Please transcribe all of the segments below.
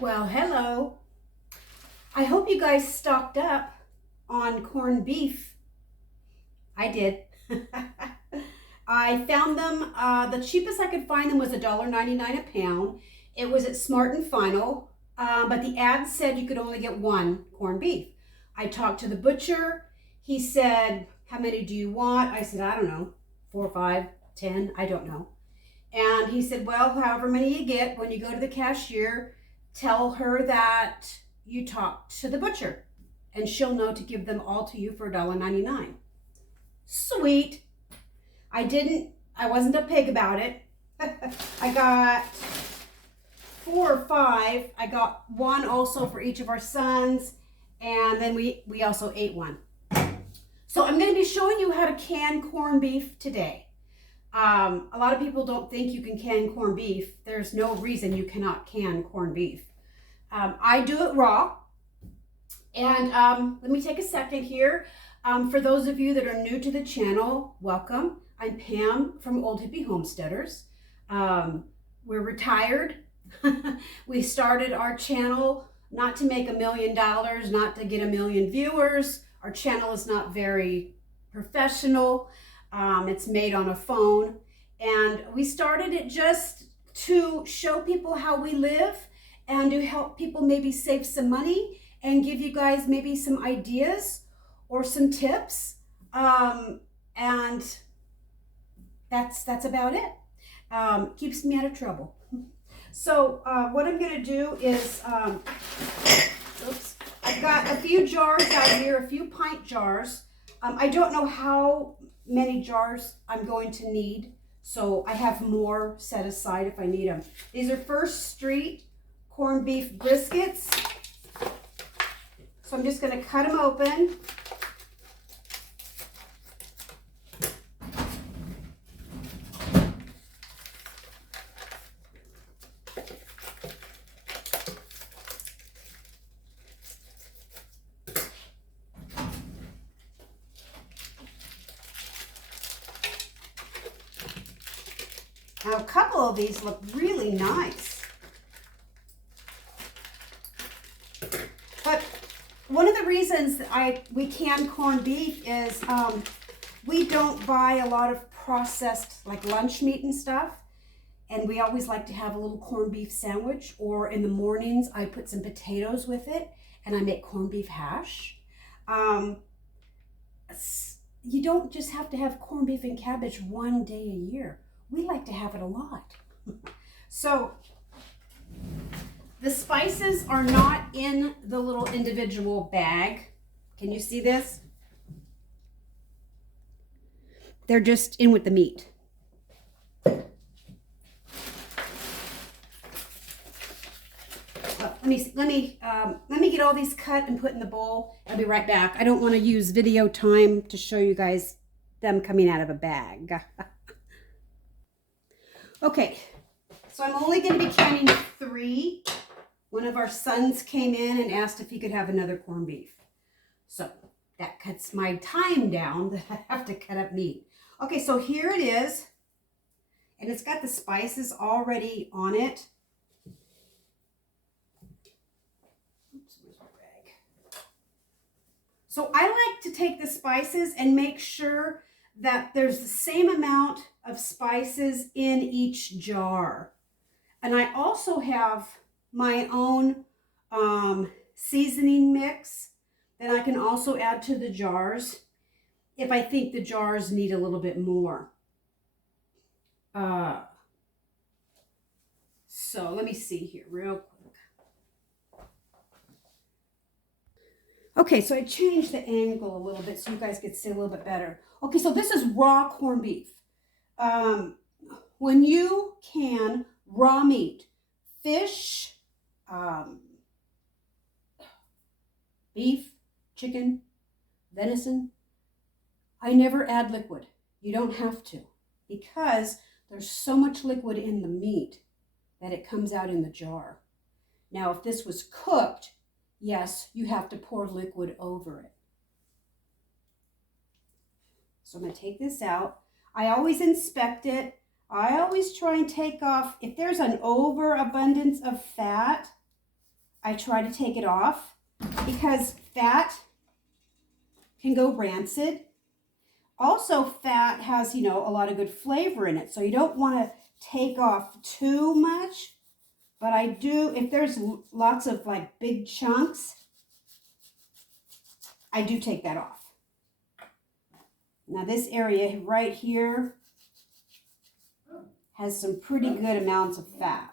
Well, hello. I hope you guys stocked up on corned beef. I did. I found them, the cheapest I could find them was $1.99 a pound. It was at Smart and Final, but the ad said you could only get one corned beef. I talked to the butcher. He said, how many do you want? I said, I don't know, 4, 5, 10, I don't know. And he said, well, however many you get, when you go to the cashier, tell her that you talked to the butcher and she'll know to give them all to you for $1.99. Sweet. I wasn't a pig about it. I got 4 or 5. I got one also for each of our sons. And then we also ate one. So I'm going to be showing you how to can corned beef today. A lot of people don't think you can can corned beef. There's no reason you cannot can corned beef. I do it raw. And let me take a second here. For those of you that are new to the channel, welcome. I'm Pam from Old Hippie Homesteaders. We're retired. We started our channel not to make $1 million, not to get 1 million viewers. Our channel is not very professional. It's made on a phone. And we started it just to show people how we live and to help people maybe save some money and give you guys maybe some ideas or some tips. And that's about it. Keeps me out of trouble. So what I'm going to do is, I've got a few jars out here, a few pint jars. I don't know how many jars I'm going to need, so I have more set aside if I need them. These are First Street corned beef briskets. So I'm just going to cut them open. Now a couple of these look really nice. But one of the reasons that we can corned beef is we don't buy a lot of processed like lunch meat and stuff. And we always like to have a little corned beef sandwich, or in the mornings I put some potatoes with it and I make corned beef hash. You don't just have to have corned beef and cabbage one day a year. We like to have it a lot. So the spices are not in the little individual bag. Can you see this? They're just in with the meat. Let me get all these cut and put in the bowl. I'll be right back. I don't want to use video time to show you guys them coming out of a bag. Okay, so I'm only going to be canning 3. One of our sons came in and asked if he could have another corned beef. So that cuts my time down that I have to cut up meat. Okay, so here it is. And it's got the spices already on it. Oops, where's my rag? So I like to take the spices and make sure that there's the same amount of spices in each jar. And I also have my own seasoning mix that I can also add to the jars if I think the jars need a little bit more. So let me see here real quick. Okay, so I changed the angle a little bit so you guys could see a little bit better. Okay, so this is raw corned beef. When you can raw meat, fish, beef, chicken, venison, I never add liquid. You don't have to, because there's so much liquid in the meat that it comes out in the jar. Now, if this was cooked, yes, you have to pour liquid over it. So I'm going to take this out. I always inspect it. I always try and take off, if there's an overabundance of fat, I try to take it off because fat can go rancid. Also, fat has, you know, a lot of good flavor in it, so you don't want to take off too much. But I do, if there's lots of like big chunks, I do take that off. Now this area right here has some pretty good amounts of fat.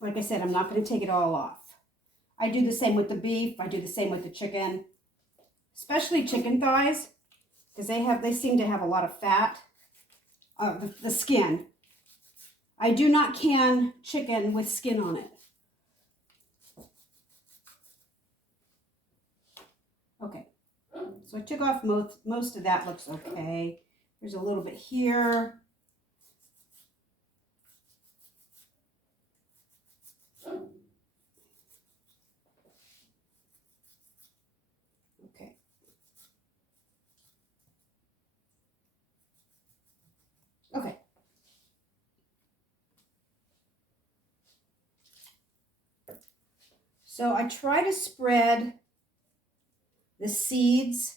Like I said, I'm not going to take it all off. I do the same with the beef. I do the same with the chicken, especially chicken thighs, because they seem to have a lot of fat. The skin. I do not can chicken with skin on it. Okay, so I took off most of that. Looks okay. There's a little bit here. Okay. Okay. So I try to spread the seeds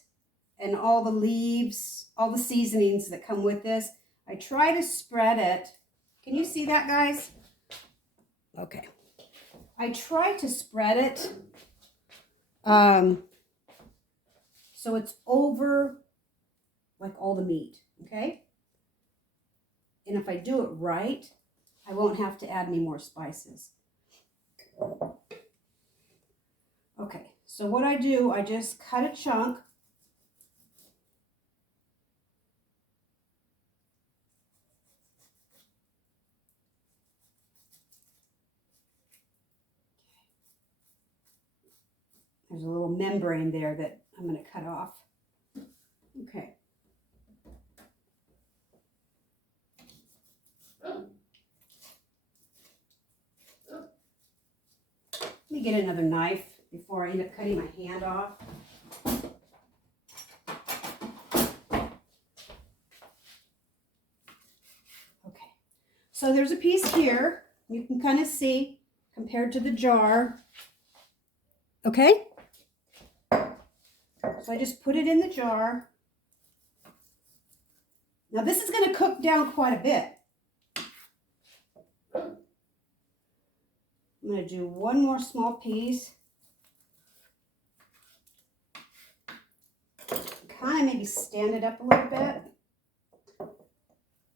and all the leaves, all the seasonings that come with this. I try to spread it. Can you see that, guys? Okay. I try to spread it so it's over like all the meat, okay? And if I do it right, I won't have to add any more spices. Okay, so what I do, I just cut a chunk. There's a little membrane there that I'm going to cut off. Okay. Let me get another knife before I end up cutting my hand off. Okay. So there's a piece here. You can kind of see compared to the jar. Okay? So I just put it in the jar. Now this is going to cook down quite a bit. I'm going to do one more small piece. Kind of maybe stand it up a little bit.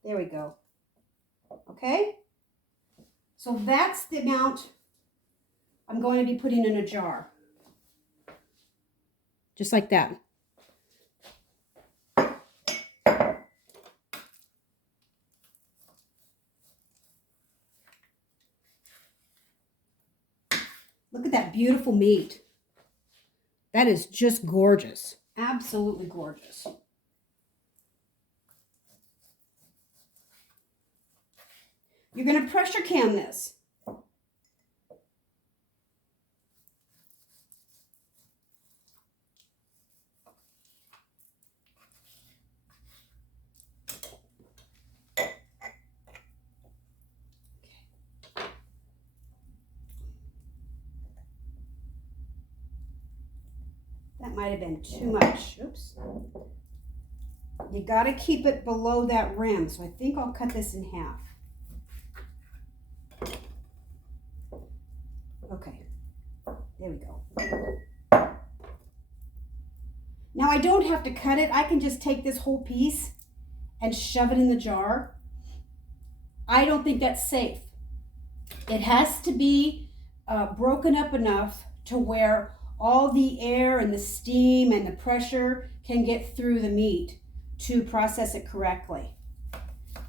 There we go. Okay? So that's the amount I'm going to be putting in a jar. Just like that. Look at that beautiful meat. That is just gorgeous. Absolutely gorgeous. You're going to pressure can this. That might have been too much. Oops. You got to keep it below that rim. So I think I'll cut this in half. Okay. There we go. Now I don't have to cut it. I can just take this whole piece and shove it in the jar. I don't think that's safe. It has to be broken up enough to where all the air and the steam and the pressure can get through the meat to process it correctly.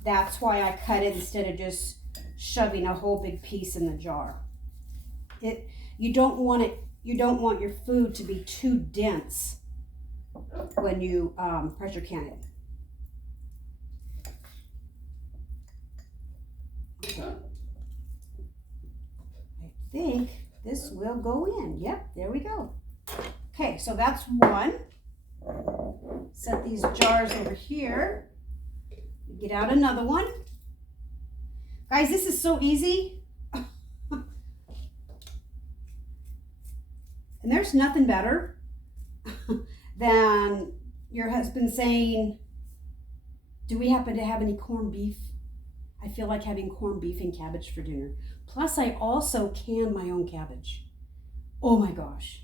That's why I cut it instead of just shoving a whole big piece in the jar. You don't want your food to be too dense when you pressure can it. Okay. I think this will go in. Yep, there we go. Okay, so that's one. Set these jars over here. Get out another one. Guys, this is so easy. And there's nothing better than your husband saying, do we happen to have any corned beef? I feel like having corned beef and cabbage for dinner. Plus, I also can my own cabbage. Oh my gosh.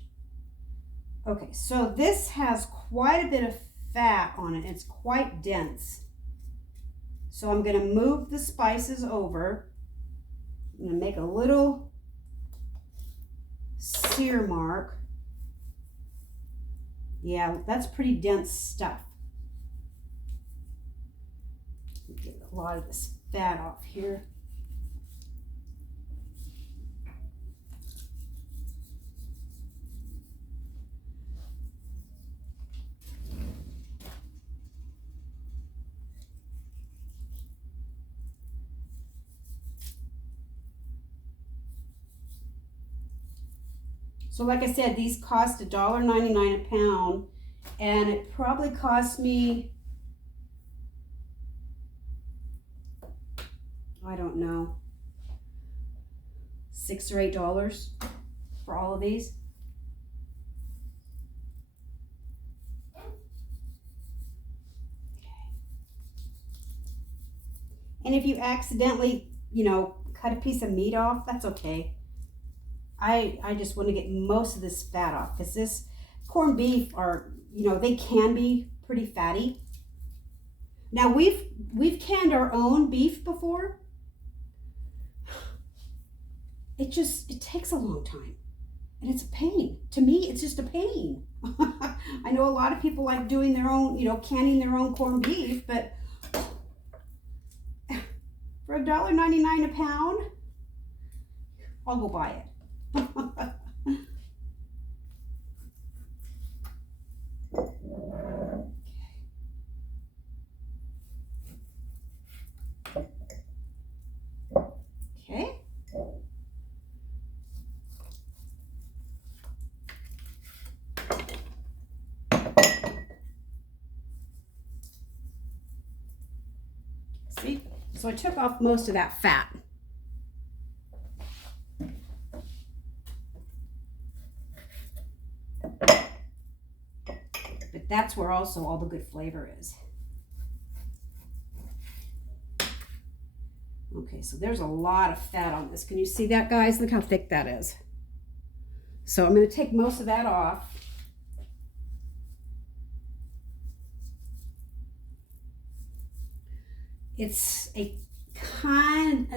Okay, so this has quite a bit of fat on it. It's quite dense. So I'm going to move the spices over. I'm going to make a little sear mark. Yeah, that's pretty dense stuff. Get a lot of this fat off here. So like I said, these cost $1.99 a pound, and it probably cost me, I don't know, $6 or $8 for all of these. And if you accidentally, cut a piece of meat off, that's okay. I just want to get most of this fat off, because this corned beef are, they can be pretty fatty. Now we've canned our own beef before. It takes a long time, and it's a pain. To me, it's just a pain. I know a lot of people like doing their own, canning their own corned beef, but for $1.99 a pound, I'll go buy it. Okay. See? So I took off most of that fat. But that's where also all the good flavor is. Okay, so there's a lot of fat on this. Can you see that, guys? Look how thick that is. So I'm going to take most of that off. It's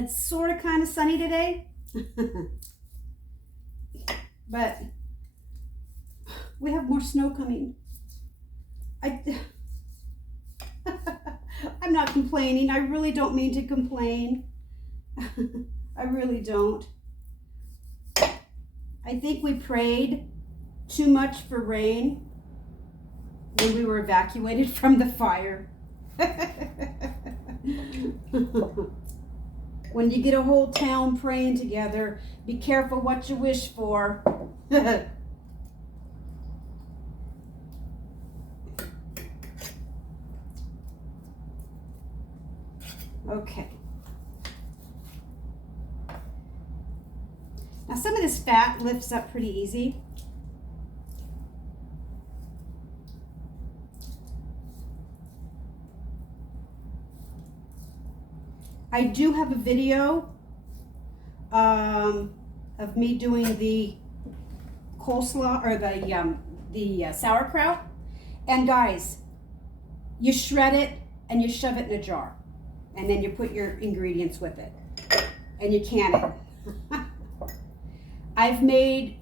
sort of kind of sunny today. But we have more snow coming. I'm not complaining. I really don't mean to complain. I really don't. I think we prayed too much for rain when we were evacuated from the fire. When you get a whole town praying together, be careful what you wish for. Okay. Now some of this fat lifts up pretty easy. I do have a video of me doing the coleslaw or the sauerkraut. And guys, you shred it and you shove it in a jar. And then you put your ingredients with it. And you can it. I've made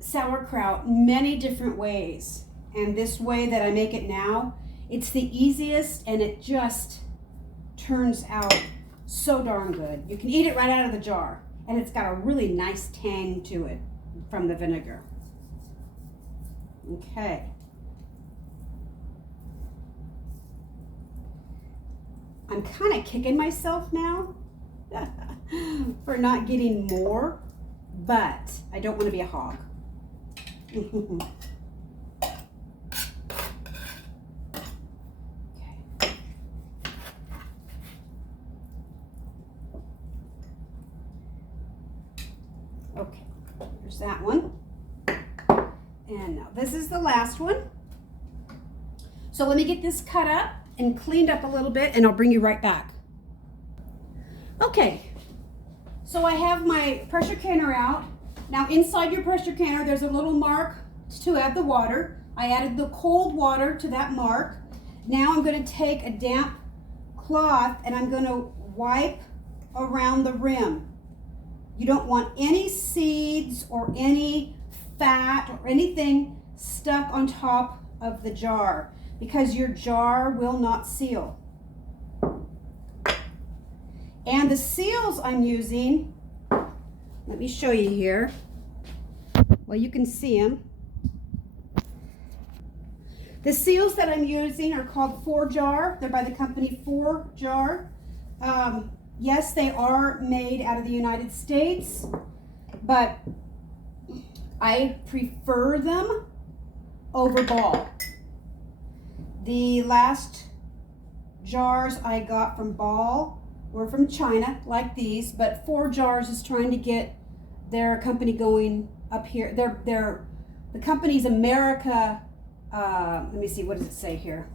sauerkraut many different ways. And this way that I make it now, it's the easiest, and it just turns out so darn good. You can eat it right out of the jar, and it's got a really nice tang to it from the vinegar. Okay. I'm kind of kicking myself now for not getting more, but I don't want to be a hog. There's that one. And now this is the last one. So let me get this cut up and cleaned up a little bit, and I'll bring you right back. Okay, so I have my pressure canner out. Now inside your pressure canner, there's a little mark to add the water. I added the cold water to that mark. Now I'm going to take a damp cloth and I'm going to wipe around the rim. You don't want any seeds or any fat or anything stuck on top of the jar, because your jar will not seal. And the seals I'm using, let me show you here. Well, you can see them. The seals that I'm using are called 4Jar. They're by the company 4Jar. Yes, they are made out of the United States, but I prefer them over Ball. The last jars I got from Ball were from China, like these, but 4Jars is trying to get their company going up here. The company's America, let me see, what does it say here?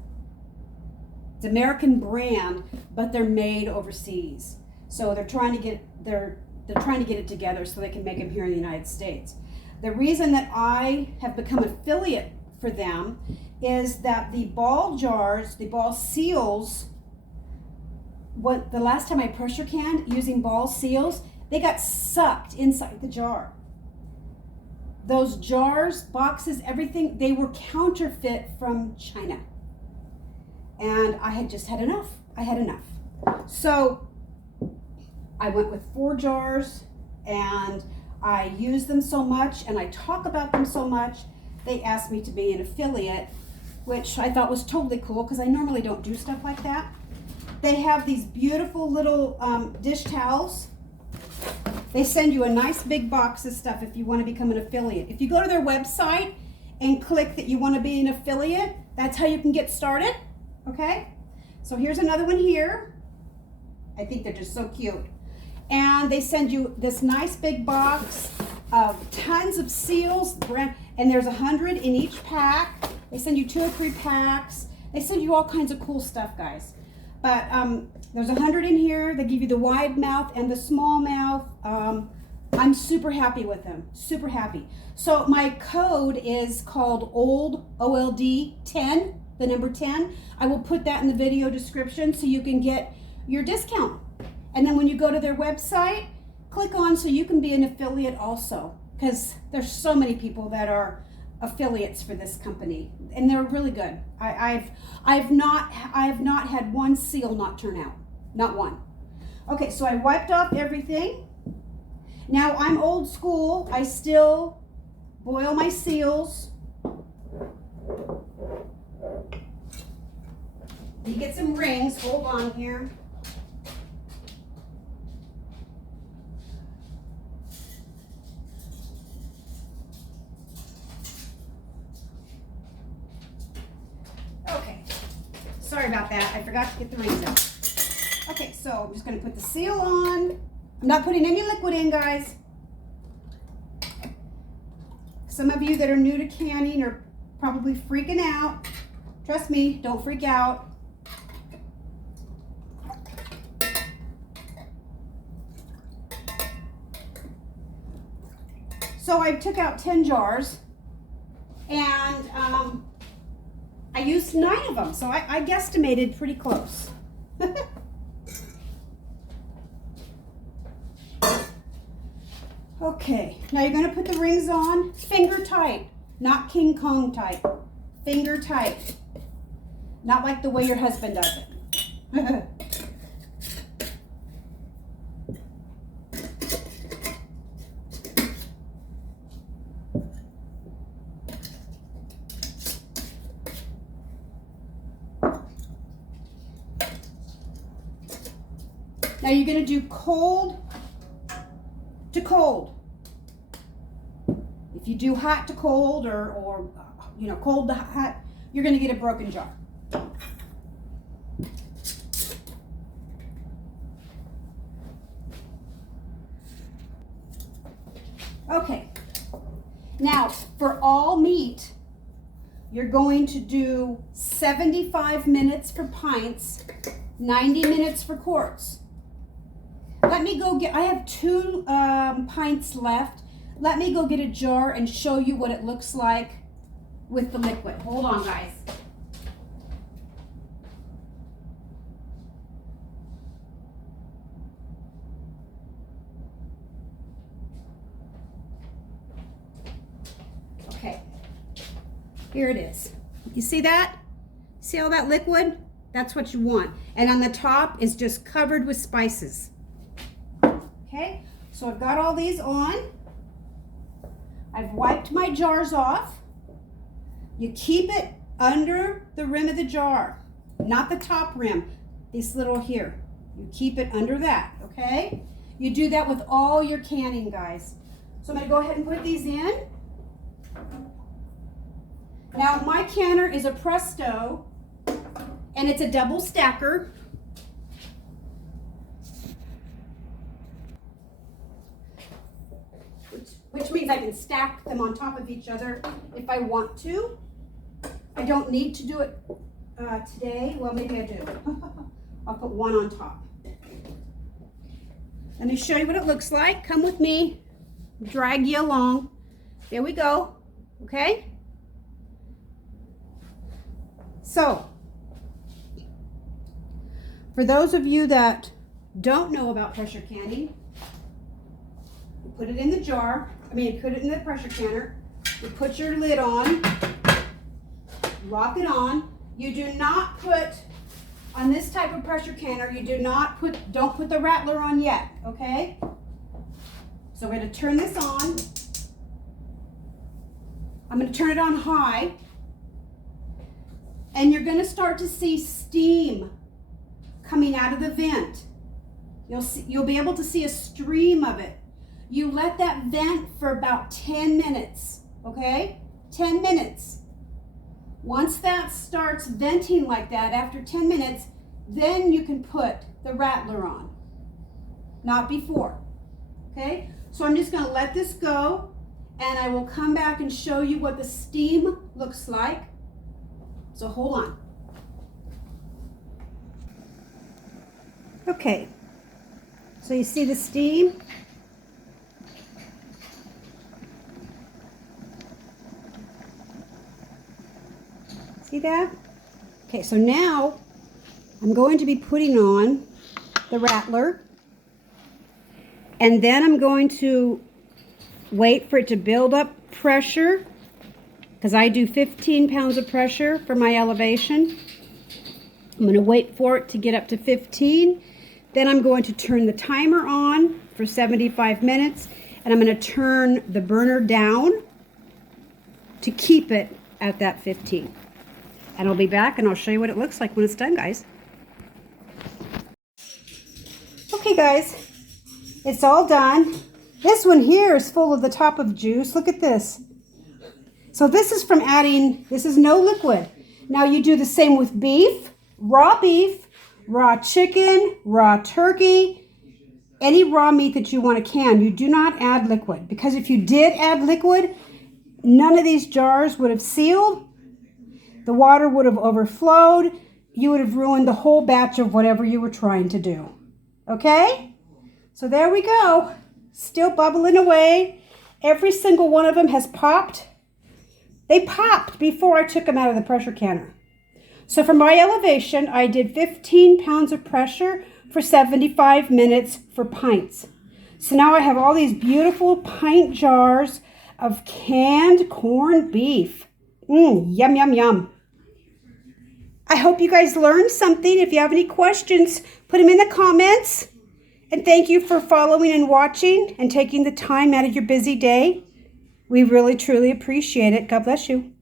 It's American brand, but they're made overseas. So they're trying to get it together so they can make them here in the United States. The reason that I have become affiliate for them is that the Ball jars, the Ball seals, the last time I pressure canned using Ball seals, they got sucked inside the jar. Those jars, boxes, everything, they were counterfeit from China. And I had just had enough. I had enough. So I went with 4Jars, and I use them so much and I talk about them so much, they asked me to be an affiliate, which I thought was totally cool because I normally don't do stuff like that. They have these beautiful little dish towels. They send you a nice big box of stuff if you want to become an affiliate. If you go to their website and click that you want to be an affiliate, that's how you can get started. Okay? So here's another one here. I think they're just so cute. And they send you this nice big box of tons of seals, and there's 100 in each pack. They send you 2 or 3 packs. They send you all kinds of cool stuff, guys. But there's 100 in here. They give you the wide mouth and the small mouth. I'm super happy with them, super happy. So my code is called OLD, OLD 10, the number 10. I will put that in the video description so you can get your discount. And then when you go to their website, click on so you can be an affiliate also, because there's so many people that are affiliates for this company, and they're really good. I've not had one seal not turn out, not one. Okay, so I wiped off everything. Now I'm old school. I still boil my seals. You get some rings. Hold on here. Sorry about that. I forgot to get the rings out. Okay, so I'm just going to put the seal on. I'm not putting any liquid in, guys. Some of you that are new to canning are probably freaking out. Trust me, don't freak out. So I took out 10 jars, and I used 9 of them, so I guesstimated pretty close. Okay, now you're going to put the rings on finger tight, not King Kong tight. Finger tight. Not like the way your husband does it. Now you're going to do cold to cold. If you do hot to cold or you know, cold to hot, you're going to get a broken jar. Okay, Now, for all meat, you're going to do 75 minutes for pints, 90 minutes for quarts. Let me go get, I have 2 pints left. Let me go get a jar and show you what it looks like with the liquid. Hold on, guys. Okay, here it is. You see that? See all that liquid? That's what you want. And on the top is just covered with spices. Okay, so I've got all these on. I've wiped my jars off. You keep it under the rim of the jar, not the top rim, this little here. You keep it under that, okay? You do that with all your canning, guys. So I'm gonna go ahead and put these in. Now my canner is a Presto, and it's a double stacker. Which means I can stack them on top of each other if I want to. I don't need to do it today. Well, maybe I do. I'll put one on top. Let me show you what it looks like. Come with me. Drag you along. There we go. Okay? So, for those of you that don't know about pressure canning, you put it in the jar. You put it in the pressure canner. You put your lid on. Lock it on. You do not put, on this type of pressure canner, you don't put the rattler on yet, okay? So we're going to turn this on. I'm going to turn it on high. And you're going to start to see steam coming out of the vent. You'll be able to see a stream of it. You let that vent for about 10 minutes, okay? 10 minutes. Once that starts venting like that, after 10 minutes, then you can put the rattler on. Not before, okay? So I'm just gonna let this go, and I will come back and show you what the steam looks like. So hold on. Okay, so you see the steam? See that? Okay, so now I'm going to be putting on the rattler, and then I'm going to wait for it to build up pressure, because I do 15 pounds of pressure for my elevation. I'm going to wait for it to get up to 15. Then I'm going to turn the timer on for 75 minutes, and I'm going to turn the burner down to keep it at that 15. And I'll be back and I'll show you what it looks like when it's done, guys. Okay, guys, it's all done. This one here is full of the top of juice. Look at this. So this is from adding, this is no liquid. Now you do the same with beef, raw chicken, raw turkey, any raw meat that you want to can. You do not add liquid, because if you did add liquid, none of these jars would have sealed. The water would have overflowed. You would have ruined the whole batch of whatever you were trying to do. Okay? So there we go. Still bubbling away. Every single one of them has popped. They popped before I took them out of the pressure canner. So for my elevation, I did 15 pounds of pressure for 75 minutes for pints. So now I have all these beautiful pint jars of canned corned beef. Yum, yum, yum. I hope you guys learned something. If you have any questions, put them in the comments. And thank you for following and watching and taking the time out of your busy day. We really, truly appreciate it. God bless you.